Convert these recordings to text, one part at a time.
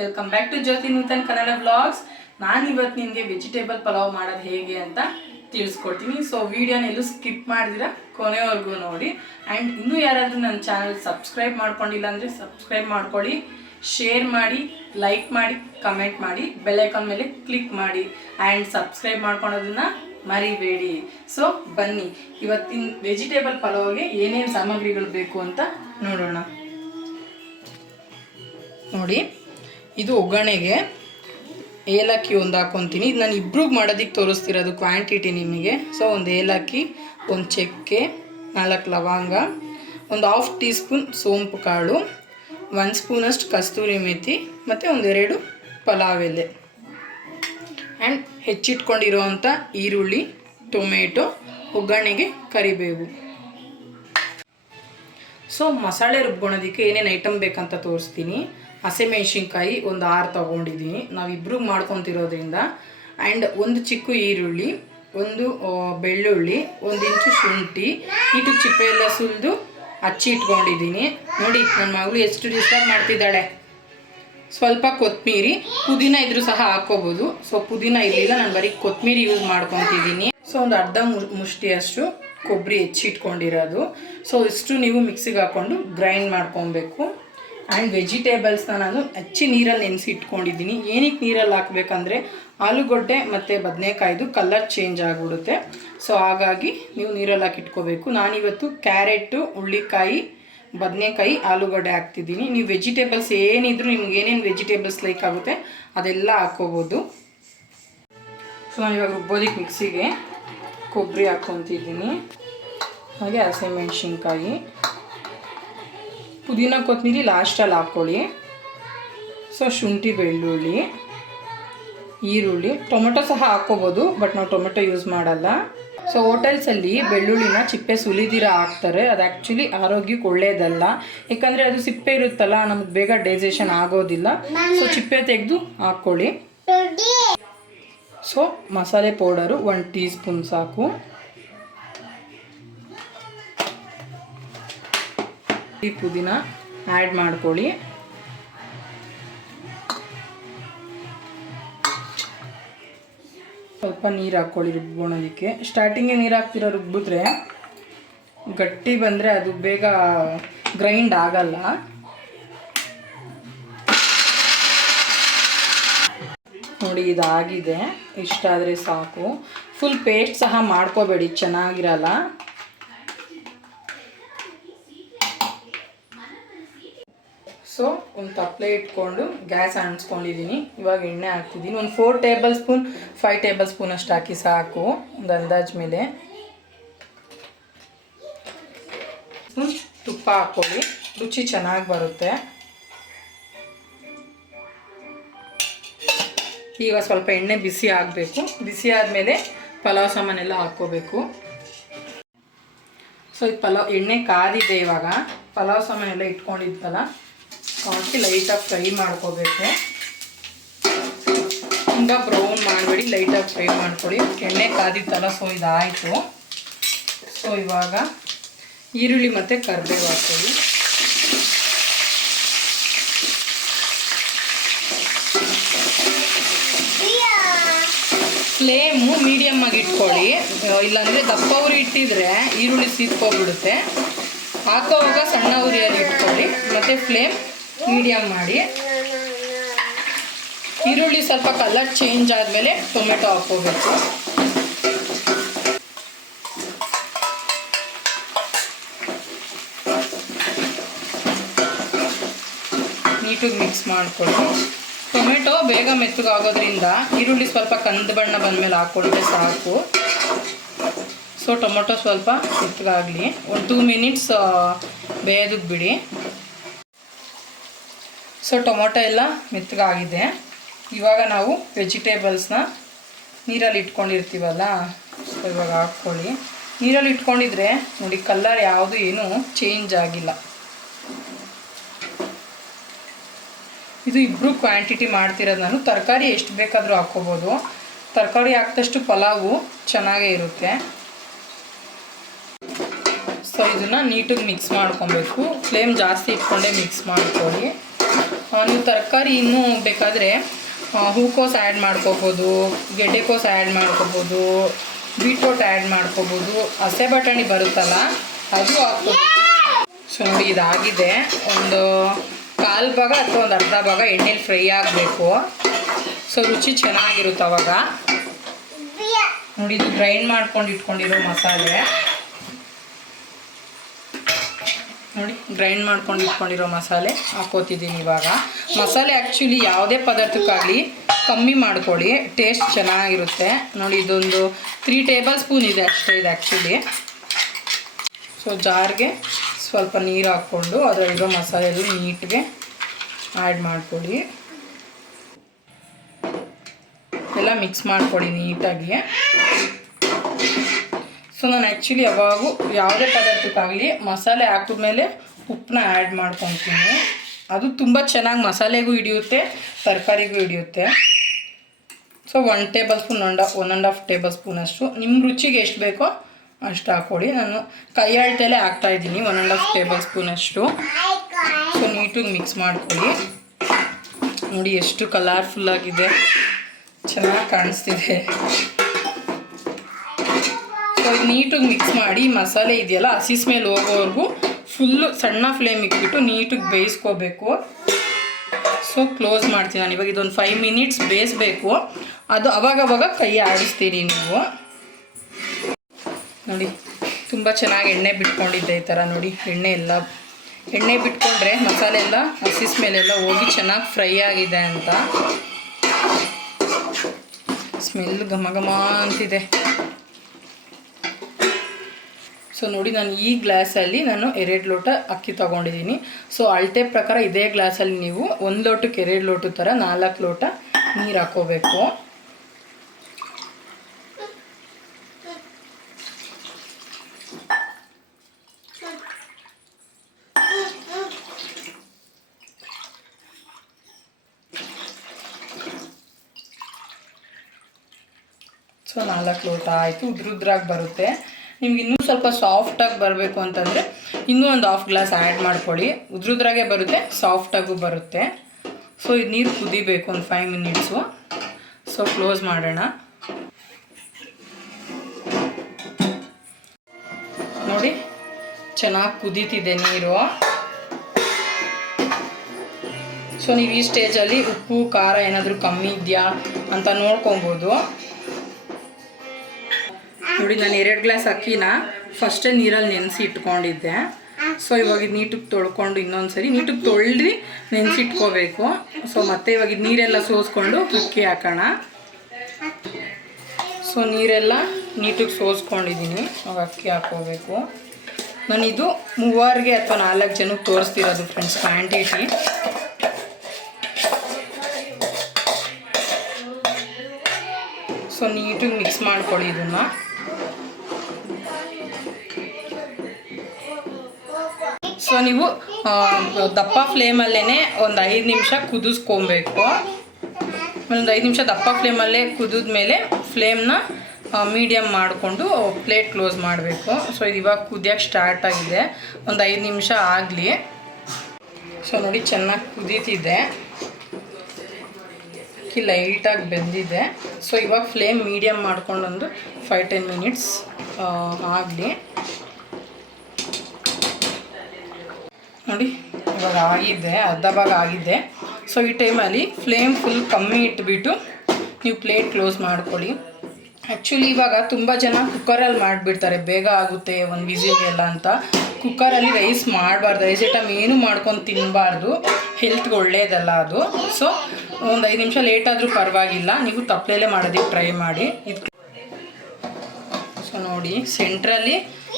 Welcome back to Jyoti Nutan Kannada vlogs. ನಾನು ಇವತ್ತು ನಿಮಗೆ ವೆಜಿಟೇಬಲ್ ಪಲಾವ್ ಮಾಡೋದು ಹೇಗೆ ಅಂತ ತಿಳಿಸ್ಕೊಡ್ತೀನಿ. ಸೊ ವಿಡಿಯೋನ ಎಲ್ಲೂ ಸ್ಕಿಪ್ ಮಾಡಿದಿರ ಕೊನೆವರೆಗೂ ನೋಡಿ. ಆ್ಯಂಡ್ ಇನ್ನೂ ಯಾರಾದರೂ ನನ್ನ ಚಾನಲ್ ಸಬ್ಸ್ಕ್ರೈಬ್ ಮಾಡ್ಕೊಂಡಿಲ್ಲ ಅಂದರೆ ಸಬ್ಸ್ಕ್ರೈಬ್ ಮಾಡ್ಕೊಳ್ಳಿ, ಶೇರ್ ಮಾಡಿ, ಲೈಕ್ ಮಾಡಿ, ಕಮೆಂಟ್ ಮಾಡಿ, ಬೆಲ್ ಐಕಾನ್ ಮೇಲೆ ಕ್ಲಿಕ್ ಮಾಡಿ ಆ್ಯಂಡ್ ಸಬ್ಸ್ಕ್ರೈಬ್ ಮಾಡ್ಕೊಳೋದನ್ನ ಮರಿಬೇಡಿ. ಸೊ ಬನ್ನಿ ಇವತ್ತಿನ ವೆಜಿಟೇಬಲ್ ಪಲಾವ್ಗೆ ಏನೇನು ಸಾಮಗ್ರಿಗಳು ಬೇಕು ಅಂತ ನೋಡೋಣ. ನೋಡಿ, ಇದು ಒಗ್ಗರಣೆಗೆ ಏಲಕ್ಕಿ ಒಂದು ಹಾಕ್ಕೊತೀನಿ. ಇದು ನಾನು ಇಬ್ರಿಗೆ ಮಾಡೋದಕ್ಕೆ ತೋರಿಸ್ತಿರೋದು ಕ್ವಾಂಟಿಟಿ ನಿಮಗೆ. ಸೊ ಒಂದು ಏಲಕ್ಕಿ, ಒಂದು ಚಕ್ಕೆ, 4 ಲವಂಗ, ಒಂದು 1/2 ಟೀ ಸ್ಪೂನ್ ಸೋಂಪು ಕಾಳು, 1 ಸ್ಪೂನಷ್ಟು ಕಸ್ತೂರಿ ಮೆಥಿ ಮತ್ತು 1-2 ಪಲಾವ್ ಎಲೆ ಆ್ಯಂಡ್ ಹೆಚ್ಚಿಟ್ಕೊಂಡಿರೋವಂಥ ಈರುಳ್ಳಿ, ಟೊಮೆಟೊ, ಒಗ್ಗರಣೆಗೆ ಕರಿಬೇವು. ಸೊ ಮಸಾಲೆ ರುಬ್ಕೊಳೋದಕ್ಕೆ ಏನೇನು ಐಟಮ್ ಬೇಕಂತ ತೋರಿಸ್ತೀನಿ. ಹಸಿಮೆಣ್ಸಿನ್ಕಾಯಿ ಒಂದು 6 ತೊಗೊಂಡಿದ್ದೀನಿ, ನಾವಿಬ್ರಿಗೆ ಮಾಡ್ಕೊತಿರೋದ್ರಿಂದ. ಆ್ಯಂಡ್ ಒಂದು ಚಿಕ್ಕ ಈರುಳ್ಳಿ, ಒಂದು ಬೆಳ್ಳುಳ್ಳಿ, 1 ಇಂಚು ಶುಂಠಿ, ಇಟ್ಟು ಚಿಪ್ಪೆ ಎಲ್ಲ ಸುಲಿದು ಹಚ್ಚಿ ಇಟ್ಕೊಂಡಿದ್ದೀನಿ. ನೋಡಿ ನನ್ನ ಮಗಳು ಎಷ್ಟು ಡಿಸ್ಟರ್ಬ್ ಮಾಡ್ತಿದ್ದಾಳೆ. ಸ್ವಲ್ಪ ಕೊತ್ತಂಬರಿ, ಪುದೀನ ಇದ್ರೂ ಸಹ ಹಾಕ್ಕೋಬೋದು. ಸೊ ಪುದೀನ ಇರಲಿಲ್ಲ, ನಾನು ಬರೀ ಕೊತ್ತಂಬರಿ ಯೂಸ್ ಮಾಡ್ಕೊತಿದ್ದೀನಿ. ಸೊ ಒಂದು ಅರ್ಧ ಮುಷ್ಟಿಯಷ್ಟು ಕೊಬ್ಬರಿ ಹೆಚ್ಚಿಟ್ಕೊಂಡಿರೋದು. ಸೊ ಇಷ್ಟು ನೀವು ಮಿಕ್ಸಿಗೆ ಹಾಕ್ಕೊಂಡು ಗ್ರೈಂಡ್ ಮಾಡ್ಕೊಬೇಕು. ಆ್ಯಂಡ್ ವೆಜಿಟೇಬಲ್ಸ್ನ ನಾನು ಹೆಚ್ಚಿ ನೀರಲ್ಲಿ ನೆನೆಸಿ ಇಟ್ಕೊಂಡಿದ್ದೀನಿ. ಏನಕ್ಕೆ ನೀರಲ್ಲಿ ಹಾಕಬೇಕಂದ್ರೆ ಆಲೂಗಡ್ಡೆ ಮತ್ತು ಬದನೆಕಾಯ್ದು ಕಲರ್ ಚೇಂಜ್ ಆಗಿಬಿಡುತ್ತೆ. ಸೊ ಹಾಗಾಗಿ ನೀವು ನೀರಲ್ಲಿ ಹಾಕಿ ಇಟ್ಕೋಬೇಕು. ನಾನಿವತ್ತು ಕ್ಯಾರೆಟು, ಹುಳ್ಳಿಕಾಯಿ, ಬದನೆಕಾಯಿ, ಆಲೂಗಡ್ಡೆ ಹಾಕ್ತಿದ್ದೀನಿ. ನೀವು ವೆಜಿಟೇಬಲ್ಸ್ ಏನಿದ್ರು ನಿಮ್ಗೆ ಏನೇನು ವೆಜಿಟೇಬಲ್ಸ್ ಲೈಕ್ ಆಗುತ್ತೆ ಅದೆಲ್ಲ ಹಾಕ್ಕೋಬೋದು. ಸೊ ನಾನು ಇವಾಗ ರುಬ್ಬೋದಕ್ಕೆ ಮಿಕ್ಸಿಗೆ ಕೊಬ್ಬರಿ ಹಾಕ್ಕೊತಿದ್ದೀನಿ, ಹಾಗೆ ಹಸಿಮೆಣ್ಸಿನ್ಕಾಯಿ, ಪುದೀನ ಕೊತ್ತಂಬರಿ ಲಾಸ್ಟಲ್ಲಿ ಹಾಕ್ಕೊಳ್ಳಿ. ಸೊ ಶುಂಠಿ, ಬೆಳ್ಳುಳ್ಳಿ, ಈರುಳ್ಳಿ, ಟೊಮೆಟೊ ಸಹ ಹಾಕ್ಕೋಬೋದು, ಬಟ್ ನಾವು ಟೊಮೆಟೊ ಯೂಸ್ ಮಾಡಲ್ಲ. ಸೊ ಹೋಟೆಲ್ಸಲ್ಲಿ ಬೆಳ್ಳುಳ್ಳಿನ ಚಿಪ್ಪೆ ಸುಲಿದಿರ ಹಾಕ್ತಾರೆ. ಅದು ಆ್ಯಕ್ಚುಲಿ ಆರೋಗ್ಯಕ್ಕೆ ಒಳ್ಳೆಯದಲ್ಲ, ಯಾಕಂದರೆ ಅದು ಸಿಪ್ಪೆ ಇರುತ್ತಲ್ಲ, ನಮಗೆ ಬೇಗ ಡೈಜೆಷನ್ ಆಗೋದಿಲ್ಲ. ಸೊ ಚಿಪ್ಪೆ ತೆಗೆದು ಹಾಕ್ಕೊಳ್ಳಿ. ಸೊ ಮಸಾಲೆ ಪೌಡರು 1 ಟೀ ಸ್ಪೂನ್ ಸಾಕು. ಈ ಪುದೀನ ಆ್ಯಡ್ ಮಾಡ್ಕೊಳ್ಳಿ. ಸ್ವಲ್ಪ ನೀರು ಹಾಕ್ಕೊಳ್ಳಿ ರುಬ್ಬೋಣೋದಕ್ಕೆ. ಸ್ಟಾರ್ಟಿಂಗೇ ನೀರು ಹಾಕ್ತಿರೋ ರುಬ್ಬಿದ್ರೆ ಗಟ್ಟಿ ಬಂದರೆ ಅದು ಬೇಗ ಗ್ರೈಂಡ್ ಆಗಲ್ಲ. ನೋಡಿ ಇದಾಗಿದೆ, ಇಷ್ಟಾದರೆ ಸಾಕು. ಫುಲ್ ಪೇಸ್ಟ್ ಸಹ ಮಾಡ್ಕೋಬೇಡಿ, ಚೆನ್ನಾಗಿರಲ್ಲ. ಸೊ ಒಂದು ತಪ್ಪಲೆ ಇಟ್ಕೊಂಡು ಗ್ಯಾಸ್ ಅಂಟಿಸ್ಕೊಂಡಿದ್ದೀನಿ. ಇವಾಗ ಎಣ್ಣೆ ಹಾಕ್ತಿದ್ದೀನಿ. ಒಂದು 4 ಟೇಬಲ್ ಸ್ಪೂನ್ 5 ಟೇಬಲ್ ಸ್ಪೂನ್ ಅಷ್ಟು ಹಾಕಿ ಸಾಕು, ಒಂದು ಅಂದಾಜು ಮೇಲೆ. ಸ್ಪೂನ್ ತುಪ್ಪ ಹಾಕ್ಕೊಳ್ಳಿ, ರುಚಿ ಚೆನ್ನಾಗಿ ಬರುತ್ತೆ. ಈಗ ಸ್ವಲ್ಪ ಎಣ್ಣೆ ಬಿಸಿ ಆಗಬೇಕು. ಬಿಸಿ ಆದಮೇಲೆ ಪಲಾವ್ ಸಾಮಾನೆಲ್ಲ ಹಾಕ್ಕೋಬೇಕು. ಸೊ ಇದು ಎಣ್ಣೆ ಕಾದಿದೆ. ಇವಾಗ ಪಲಾವ್ ಸಾಮಾನೆಲ್ಲ ಇಟ್ಕೊಂಡಿದ್ದಲ್ಲ ಹಾಕಿ ಲೈಟಾಗಿ ಫ್ರೈ ಮಾಡ್ಕೋಬೇಕು. ತುಂಬ ಬ್ರೌನ್ ಮಾಡಬೇಡಿ, ಲೈಟಾಗಿ ಫ್ರೈ ಮಾಡ್ಕೊಳ್ಳಿ. ಎಣ್ಣೆ ಕಾದಿತ್ತಲ್ಲ, ಸೊ ಇದಾಯಿತು. ಸೊ ಇವಾಗ ಈರುಳ್ಳಿ ಮತ್ತು ಕರಿಬೇವು ಹಾಕ್ಕೊಳ್ಳಿ. ಫ್ಲೇಮು ಮೀಡಿಯಮ್ ಆಗಿ ಇಟ್ಕೊಳ್ಳಿ, ಇಲ್ಲಾಂದರೆ ದಪ್ಪ ಉರಿ ಇಟ್ಟಿದ್ರೆ ಈರುಳ್ಳಿ ಸೀದ್ಕೊಬಿಡುತ್ತೆ. ಹಾಕೋವಾಗ ಸಣ್ಣ ಉರಿಯಲ್ಲಿ ಇಟ್ಕೊಳ್ಳಿ, ಮತ್ತು ಫ್ಲೇಮ್ ಮೀಡಿಯಮ್ ಮಾಡಿ. ಈರುಳ್ಳಿ ಸ್ವಲ್ಪ ಕಲರ್ ಚೇಂಜ್ ಆದಮೇಲೆ ಟೊಮೆಟೊ ಹಾಕ್ಕೋಬೇಕು. ನೀಟಾಗಿ ಮಿಕ್ಸ್ ಮಾಡಿಕೊಳ್ಳಿ. ಟೊಮೆಟೊ ಬೇಗ ಮೆತ್ತಗಾಗೋದ್ರಿಂದ ಈರುಳ್ಳಿ ಸ್ವಲ್ಪ ಕಂದು ಬಣ್ಣ ಬಂದಮೇಲೆ ಹಾಕ್ಕೊಂಡ್ರೆ ಸಾಕು. ಸೊ ಟೊಮೆಟೊ ಸ್ವಲ್ಪ ಮೆತ್ತಗಾಗಲಿ, ಒಂದು 2 ಮಿನಿಟ್ಸ್ ಬೇಯೋದಕ್ಕೆ ಬಿಡಿ. ಸೊ ಟೊಮೊಟೊ ಎಲ್ಲ ಮೆತ್ತಗಾಗಿದೆ. ಇವಾಗ ನಾವು ವೆಜಿಟೇಬಲ್ಸ್ನ ನೀರಲ್ಲಿ ಇಟ್ಕೊಂಡಿರ್ತೀವಲ್ಲ, ಸೊ ಇವಾಗ ಹಾಕ್ಕೊಳ್ಳಿ. ನೀರಲ್ಲಿ ಇಟ್ಕೊಂಡಿದ್ರೆ ನೋಡಿ ಕಲರ್ ಯಾವುದು ಏನೂ ಚೇಂಜ್ ಆಗಿಲ್ಲ. ಇದು ಇಬ್ಬರು ಕ್ವಾಂಟಿಟಿ ಮಾಡ್ತಿರೋದು ನಾನು. ತರಕಾರಿ ಎಷ್ಟು ಬೇಕಾದರೂ ಹಾಕ್ಕೋಬೋದು. ತರಕಾರಿ ಹಾಕಿದಷ್ಟು ಪಲಾವು ಚೆನ್ನಾಗೇ ಇರುತ್ತೆ. ಸೊ ಇದನ್ನು ನೀಟಾಗಿ ಮಿಕ್ಸ್ ಮಾಡ್ಕೊಬೇಕು. ಫ್ಲೇಮ್ ಜಾಸ್ತಿ ಇಟ್ಕೊಂಡೇ ಮಿಕ್ಸ್ ಮಾಡ್ಕೊಳ್ಳಿ. ನೀವು ತರಕಾರಿ ಇನ್ನೂ ಬೇಕಾದರೆ ಹೂಕೋಸು ಆ್ಯಡ್ ಮಾಡ್ಕೋಬೋದು, ಗೆಡ್ಡೆಕೋಸು ಆ್ಯಡ್ ಮಾಡ್ಕೋಬೋದು, ಬೀಟ್ರೋಟ್ ಆ್ಯಡ್ ಮಾಡ್ಕೋಬೋದು, ಹಸೆ ಬಟಾಣಿ ಬರುತ್ತಲ್ಲ ಅದು ಹಾಕ್ಬೋದು. ಸೊ ನೋಡಿ ಇದಾಗಿದೆ. ಒಂದು 1/4 ಭಾಗ ಅಥವಾ ಒಂದು ಅರ್ಧ ಭಾಗ ಎಣ್ಣೆಲಿ ಫ್ರೈ ಆಗಬೇಕು. ಸೊ ರುಚಿ ಚೆನ್ನಾಗಿರುತ್ತೆ ಅವಾಗ. ನೋಡಿ ಇದು ಗ್ರೈಂಡ್ ಮಾಡ್ಕೊಂಡು ಇಟ್ಕೊಂಡಿರೋ ಮಸಾಲೆ ನೋಡಿ, ಗ್ರೈಂಡ್ ಮಾಡ್ಕೊಂಡು ಇಟ್ಕೊಂಡಿರೋ ಮಸಾಲೆ ಹಾಕೋತಿದ್ದೀನಿ ಇವಾಗ. ಮಸಾಲೆ ಆ್ಯಕ್ಚುಲಿ ಯಾವುದೇ ಪದಾರ್ಥಕ್ಕಾಗಲಿ ಕಮ್ಮಿ ಮಾಡ್ಕೊಳ್ಳಿ, ಟೇಸ್ಟ್ ಚೆನ್ನಾಗಿರುತ್ತೆ. ನೋಡಿ ಇದೊಂದು 3 ಟೇಬಲ್ ಸ್ಪೂನ್ ಇದೆ ಅಷ್ಟೇ ಇದು ಆ್ಯಕ್ಚುಲಿ. ಸೊ ಜಾರ್ಗೆ ಸ್ವಲ್ಪ ನೀರು ಹಾಕ್ಕೊಂಡು ಅದರಲ್ಲಿರೋ ಮಸಾಲೆದು ನೀಟ್ಗೆ ಆ್ಯಡ್ ಮಾಡ್ಕೊಳ್ಳಿ. ಎಲ್ಲ ಮಿಕ್ಸ್ ಮಾಡ್ಕೊಳ್ಳಿ ನೀಟಾಗಿ. ಸೊ ನಾನು ಆ್ಯಕ್ಚುಲಿ ಯಾವಾಗೂ ಯಾವುದೇ ಪದಾರ್ಥಕ್ಕಾಗಲಿ ಮಸಾಲೆ ಹಾಕಿದ್ಮೇಲೆ ಉಪ್ಪನ್ನ ಆ್ಯಡ್ ಮಾಡ್ಕೊತೀನಿ. ಅದು ತುಂಬ ಚೆನ್ನಾಗಿ ಮಸಾಲೆಗೂ ಹಿಡಿಯುತ್ತೆ, ತರಕಾರಿಗೂ ಹಿಡಿಯುತ್ತೆ. So 1 table spoon 1.5 table spoon ಅಷ್ಟು ನಿಮ್ಮ ರುಚಿಗೆ ಎಷ್ಟು ಬೇಕೋ ಅಷ್ಟು ಹಾಕ್ಕೊಳ್ಳಿ. ನಾನು ಕೈ ಅಳತೆಯಲ್ಲೇ ಹಾಕ್ತಾಯಿದ್ದೀನಿ 1.5 ಟೇಬಲ್ ಸ್ಪೂನ್ ಅಷ್ಟು. ಸೊ ನೀಟಾಗಿ ಮಿಕ್ಸ್ ಮಾಡ್ಕೊಳ್ಳಿ. ನೋಡಿ ಎಷ್ಟು ಕಲರ್ಫುಲ್ಲಾಗಿದೆ, ಚೆನ್ನಾಗಿ ಕಾಣಿಸ್ತಿದೆ. ಸೊ ಇದು ನೀಟಾಗಿ ಮಿಕ್ಸ್ ಮಾಡಿ ಮಸಾಲೆ ಇದೆಯಲ್ಲ ಹಸಿ ಸ್ಮೆಲ್ ಹೋಗೋವರೆಗೂ ಫುಲ್ಲು ಸಣ್ಣ ಫ್ಲೇಮ್ ಇಟ್ಬಿಟ್ಟು ನೀಟಾಗಿ ಬೇಯಿಸ್ಕೋಬೇಕು. ಸೊ ಕ್ಲೋಸ್ ಮಾಡ್ತೀನಿ ನಾನು ಇವಾಗ. ಇದೊಂದು 5 ಮಿನಿಟ್ಸ್ ಬೇಯಿಸ್ಬೇಕು. ಅದು ಅವಾಗವಾಗ ಕೈ ಆಡಿಸ್ತೀರಿ ನೀವು. ನೋಡಿ ತುಂಬ ಚೆನ್ನಾಗಿ ಎಣ್ಣೆ ಬಿಟ್ಕೊಂಡಿದ್ದೆ ಈ ಥರ. ನೋಡಿ ಎಣ್ಣೆ ಬಿಟ್ಕೊಂಡ್ರೆ ಮಸಾಲೆ ಎಲ್ಲ ಹಸಿ ಸ್ಮೆಲ್ಲೆಲ್ಲ ಹೋಗಿ ಚೆನ್ನಾಗಿ ಫ್ರೈ ಆಗಿದೆ ಅಂತ. ಸ್ಮೆಲ್ ಘಮ ಘಮ ಅಂತಿದೆ. ಸೊ ನೋಡಿ ನಾನು ಈ ಗ್ಲಾಸಲ್ಲಿ ನಾನು 2 ಲೋಟ ಅಕ್ಕಿ ತೊಗೊಂಡಿದ್ದೀನಿ. ಸೊ ಅಳತೆ ಪ್ರಕಾರ ಇದೇ ಗ್ಲಾಸಲ್ಲಿ ನೀವು 1 ಲೋಟಕ್ಕೆ 2 ಲೋಟ ಥರ 4 ಲೋಟ ನೀರು ಹಾಕ್ಕೋಬೇಕು. ಸೊ 4 ಲೋಟ ಆಯಿತು. ಉದ್ರಾಗಿ ಬರುತ್ತೆ. ನಿಮ್ಗೆ ಇನ್ನೂ ಸ್ವಲ್ಪ ಸಾಫ್ಟಾಗಿ ಬರಬೇಕು ಅಂತಂದರೆ ಇನ್ನೂ ಒಂದು 1/2 ಗ್ಲಾಸ್ ಆ್ಯಡ್ ಮಾಡ್ಕೊಳ್ಳಿ. ಉದ್ರಾಗೆ ಬರುತ್ತೆ, ಸಾಫ್ಟಾಗೂ ಬರುತ್ತೆ. ಸೊ ಇದು ನೀರು ಕುದಿಬೇಕು ಒಂದು 5 ಮಿನಿಟ್ಸು. ಸೊ ಕ್ಲೋಸ್ ಮಾಡೋಣ. ನೋಡಿ ಚೆನ್ನಾಗಿ ಕುದೀತಿದೆ ನೀರು. ಸೊ ನೀವು ಈ ಸ್ಟೇಜಲ್ಲಿ ಉಪ್ಪು ಖಾರ ಏನಾದರೂ ಕಮ್ಮಿ ಇದೆಯಾ ಅಂತ ನೋಡ್ಕೊಬೋದು. ನೋಡಿ ನಾನು 2 ಗ್ಲಾಸ್ ಅಕ್ಕಿನ ಫಸ್ಟೇ ನೀರಲ್ಲಿ ನೆನೆಸಿ ಇಟ್ಕೊಂಡಿದ್ದೆ. ಸೊ ಇವಾಗ ಇದು ನೀಟಾಗಿ ತೊಳ್ಕೊಂಡು ಇನ್ನೊಂದು ಸರಿ ನೀಟಾಗಿ ತೊಳ್ದು ನೆನೆಸಿಟ್ಕೋಬೇಕು. ಸೊ ಮತ್ತೆ ಇವಾಗ ಇದು ನೀರೆಲ್ಲ ಸೋಸ್ಕೊಂಡು ಅಕ್ಕಿ ಹಾಕೋಣ. ಸೊ ನೀರೆಲ್ಲ ನೀಟಾಗಿ ಸೋಸ್ಕೊಂಡಿದ್ದೀನಿ. ಅವಾಗ ಅಕ್ಕಿ ಹಾಕ್ಕೋಬೇಕು. ನಾನಿದು 3 ಅಥವಾ 4 ಜನಕ್ಕೆ ತೋರಿಸ್ತಿರೋದು ಫ್ರೆಂಡ್ಸ್ ಕ್ವಾಂಟಿಟಿ. ಸೊ ನೀಟಾಗಿ ಮಿಕ್ಸ್ ಮಾಡ್ಕೊಳ್ಳಿ ಇದನ್ನು. ಸೊ ನೀವು ದಪ್ಪ ಫ್ಲೇಮಲ್ಲೇ ಒಂದು 5 ನಿಮಿಷ ಕುದಿಸ್ಕೊಬೇಕು. ಒಂದು 5 ನಿಮಿಷ ದಪ್ಪ ಫ್ಲೇಮಲ್ಲೇ ಕುದಿದ್ಮೇಲೆ ಫ್ಲೇಮ್ನ ಮೀಡಿಯಮ್ ಮಾಡಿಕೊಂಡು ಪ್ಲೇಟ್ ಕ್ಲೋಸ್ ಮಾಡಬೇಕು. ಸೊ ಇದು ಇವಾಗ ಕುದಿಯೋಕ್ಕೆ ಸ್ಟಾರ್ಟ್ ಆಗಿದೆ. ಒಂದು 5 ನಿಮಿಷ ಆಗಲಿ. ಸೊ ನೋಡಿ ಚೆನ್ನಾಗಿ ಕುದೀತಿದೆ, ಅಕ್ಕಿ ಲೈಟಾಗಿ ಬೆಂದಿದೆ. ಸೊ ಇವಾಗ ಫ್ಲೇಮ್ ಮೀಡಿಯಮ್ ಮಾಡ್ಕೊಂಡು ಒಂದು 5-10 ಮಿನಿಟ್ಸ್ ಆಗಲಿ. ನೋಡಿ ಇವಾಗ ಆಗಿದೆ, ಅರ್ಧ ಭಾಗ ಆಗಿದೆ. ಸೊ ಈ ಟೈಮಲ್ಲಿ ಫ್ಲೇಮ್ ಫುಲ್ ಕಮ್ಮಿ ಇಟ್ಬಿಟ್ಟು ನೀವು ಪ್ಲೇಟ್ ಕ್ಲೋಸ್ ಮಾಡ್ಕೊಳ್ಳಿ. ಆ್ಯಕ್ಚುಲಿ ಇವಾಗ ತುಂಬ ಜನ ಕುಕ್ಕರಲ್ಲಿ ಮಾಡಿಬಿಡ್ತಾರೆ, ಬೇಗ ಆಗುತ್ತೆ ಒಂದು ವಿಸಿಲ್ಗೆಲ್ಲ ಅಂತ. ಕುಕ್ಕರಲ್ಲಿ ರೈಸ್ ಮಾಡಬಾರ್ದು, ರೈಸ್ ಐಟಮ್ ಏನು ಮಾಡ್ಕೊಂಡು ತಿನ್ನಬಾರ್ದು, ಹೆಲ್ತ್ಗೆ ಒಳ್ಳೆಯದಲ್ಲ ಅದು. ಸೊ ಒಂದು 5 ನಿಮಿಷ ಲೇಟಾದರೂ ಪರವಾಗಿಲ್ಲ, ನೀವು ತಪ್ಪಲೆಲ್ಲೇ ಮಾಡೋದಕ್ಕೆ ಟ್ರೈ ಮಾಡಿ. ಸೊ ನೋಡಿ ಸೆಂಟ್ರಲ್ಲಿ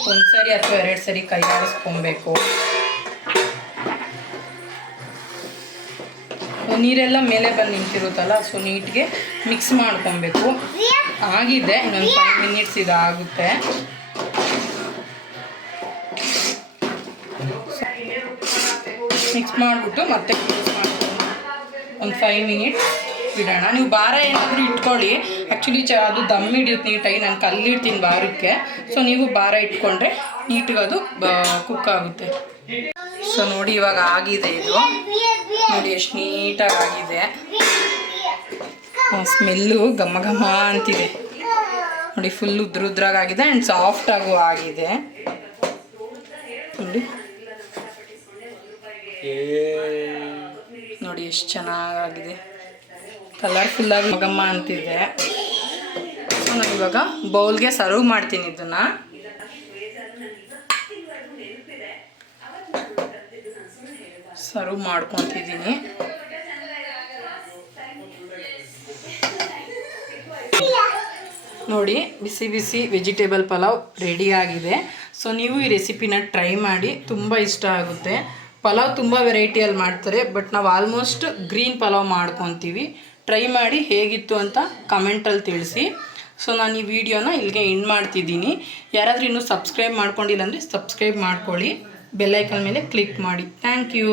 1 ಸರಿ ಅಥವಾ 2 ಸರಿ ಕೈ ಆಡಿಸ್ಕೊಬೇಕು. ನೀರೆಲ್ಲ ಮೇಲೆ ಬಂದು ನಿಂತಿರುತ್ತಲ್ಲ, ಸೊ ನೀಟ್ಗೆ ಮಿಕ್ಸ್ ಮಾಡ್ಕೊಬೇಕು. ಆಗಿದೆ, ಇನ್ನೊಂದು 5 ಮಿನಿಟ್ಸ್ ಇದಾಗುತ್ತೆ. ಮಿಕ್ಸ್ ಮಾಡಿಬಿಟ್ಟು ಮತ್ತೆ ಕ್ಲೋಸ್ ಮಾಡ್ಕೊಂಡು ಒಂದು 5 ಮಿನಿಟ್ಸ್ ಬಿಡೋಣ. ನೀವು ಭಾರ ಏನಾದರೂ ಇಟ್ಕೊಳ್ಳಿ, ಆ್ಯಕ್ಚುಲಿ ಅದು ದಮ್ ಹಿಡಿಯುತ್ತೆ ನೀಟಾಗಿ. ನಾನು ಕಲ್ಲಿಡ್ತೀನಿ ಭಾರಕ್ಕೆ. ಸೊ ನೀವು ಭಾರ ಇಟ್ಕೊಂಡ್ರೆ ನೀಟಿಗೆ ಅದು ಕುಕ್ ಆಗುತ್ತೆ. ಸೊ ನೋಡಿ ಇವಾಗ ಆಗಿದೆ ಇದು. ನೋಡಿ ಎಷ್ಟು ನೀಟಾಗಿ ಆಗಿದೆ. ಸ್ಮೆಲ್ಲು ಘಮ ಘಮ ಅಂತಿದೆ ನೋಡಿ. ಫುಲ್ ಉದ್ರಾಗಿದೆ ಆ್ಯಂಡ್ ಸಾಫ್ಟಾಗೂ ಆಗಿದೆ ನೋಡಿ. ನೋಡಿ ಎಷ್ಟು ಚೆನ್ನಾಗಿದೆ, ಕಲರ್ಫುಲ್ಲಾಗಿ ಘಮ ಅಂತಿದೆ. ಸೊ ನಾನು ಇವಾಗ ಬೌಲ್ಗೆ ಸರ್ವ್ ಮಾಡ್ತೀನಿ. ಇದನ್ನು ಸರ್ವ್ ಮಾಡ್ಕೊತಿದ್ದೀನಿ. ನೋಡಿ ಬಿಸಿ ಬಿಸಿ ವೆಜಿಟೇಬಲ್ ಪಲಾವ್ ರೆಡಿ ಆಗಿದೆ. ಸೊ ನೀವು ಈ ರೆಸಿಪಿನ ಟ್ರೈ ಮಾಡಿ, ತುಂಬ ಇಷ್ಟ ಆಗುತ್ತೆ. ಪಲಾವ್ ತುಂಬ ವೆರೈಟಿಯಲ್ಲಿ ಮಾಡ್ತಾರೆ, ಬಟ್ ನಾವು ಆಲ್ಮೋಸ್ಟ್ ಗ್ರೀನ್ ಪಲಾವ್ ಮಾಡ್ಕೊತೀವಿ. ಟ್ರೈ ಮಾಡಿ ಹೇಗಿತ್ತು ಅಂತ ಕಮೆಂಟಲ್ಲಿ ತಿಳಿಸಿ. ಸೊ ನಾನು ಈ ವಿಡಿಯೋನ ಇಲ್ಲಿಗೆ ಎಂಡ್ ಮಾಡ್ತಿದ್ದೀನಿ. ಯಾರಾದರೂ ಇನ್ನೂ ಸಬ್ಸ್ಕ್ರೈಬ್ ಮಾಡ್ಕೊಂಡಿಲ್ಲ ಅಂದರೆ ಸಬ್ಸ್ಕ್ರೈಬ್ ಮಾಡ್ಕೊಳ್ಳಿ, ಬೆಲ್ಲೈಕನ್ ಮೇಲೆ ಕ್ಲಿಕ್ ಮಾಡಿ. Thank you.